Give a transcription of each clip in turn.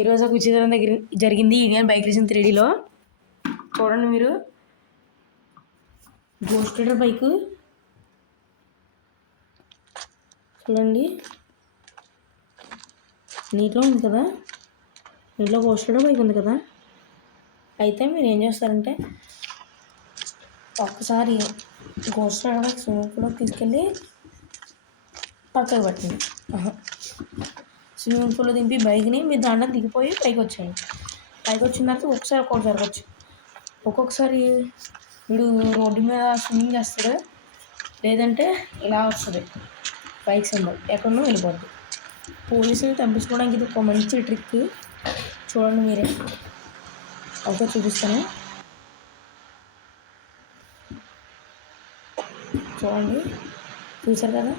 ఈరోజు ఒక విచిత్రం దగ్గర జరిగింది ఇండియన్ బైక్ రేసింగ్ 3Dలో. చూడండి మీరు, గోస్ట్ రైడర్ బైక్ చూడండి, నీటిలో ఉంది కదా, నీటిలో గోస్ట్ రైడర్ బైక్ ఉంది కదా. అయితే మీరు ఏం చేస్తారంటే ఒక్కసారి గోస్ట్ రైడర్ బైక్ స్విమ్మింగ్ పూల్లోకి తీసుకెళ్ళి పక్కకు పెట్టండి. స్విమ్మింగ్ పూల్లో దింపి బైక్ని మీరు దాంట్లో దిగిపోయి పైకి వచ్చేయండి. పైకి వచ్చిన తర్వాత ఒకసారి ఒక్కొక్కటి జరగచ్చు. ఒక్కొక్కసారి వీడు రోడ్డు మీద స్విమ్మింగ్ చేస్తాడు, లేదంటే ఇలా వస్తుంది బైక్ సింబల్, ఎక్కడనో వెళ్ళిపోద్ది. పోలీసులు తప్పించుకోవడానికి ఇది ఒక మంచి ట్రిక్. చూడండి మీరే, ఒకసారి చూపిస్తాను. చూడండి, చూసారు కదా.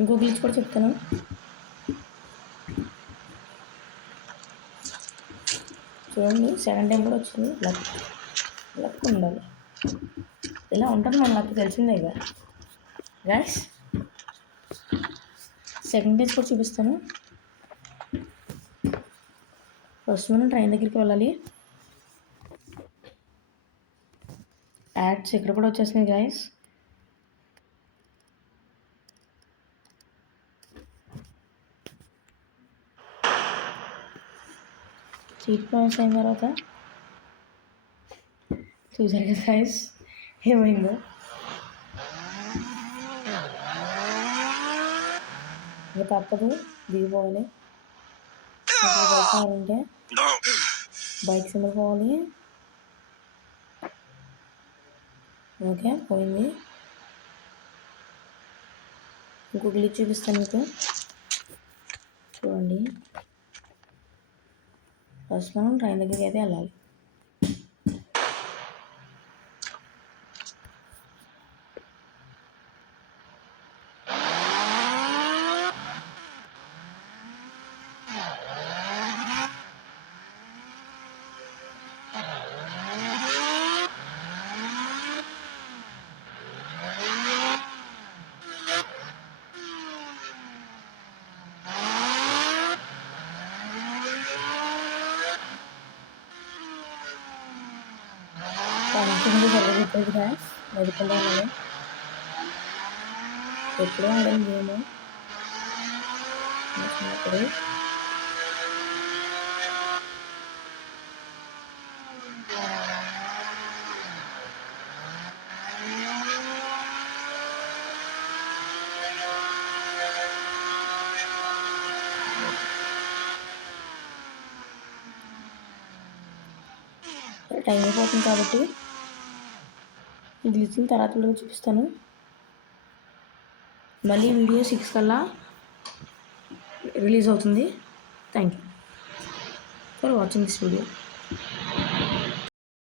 ఇంకో గ్లిచ్ కూడా చెప్తాను. చూడండి, సెకండ్ టైం కూడా వచ్చింది. లక్ ఉండాలి, ఇలా ఉంటుంది మన లక్, తెలిసిందే కదా గైస్. సెకండ్ టైం కూడా చూపిస్తాను. ఫస్ట్ మనం ట్రైన్ దగ్గరికి వెళ్ళాలి. యాడ్స్ ఇక్కడ కూడా వచ్చేసినాయి గైస్. సీట్ పాయింట్స్ అయిన తర్వాత చూసారు కదా గైస్ ఏమైందో. ఇంకా తప్పదు, దిగిపోవాలి. బైక్ కావాలంటే బైక్ సింబల్ పోవాలి. ఓకే, పోయింది. ఇంకో గ్లిచ్ చూపిస్తాను మీకు. చూడండి, ఫస్ట్ మనం ట్రైన్ దగ్గరికి అయితే వెళ్ళాలి. ముందు జరగబోతుంది గ్యాస్ మెరుపులో ఎప్పుడూ ఆడని గేమ్ చిన్నప్పుడు. టైం అయిపోతుంది కాబట్టి ఇది ఇచ్చిన తర్వాత చూపిస్తాను. మళ్ళీ వీడియో 6 కల్లా రిలీజ్ అవుతుంది. Thank you for watching this video.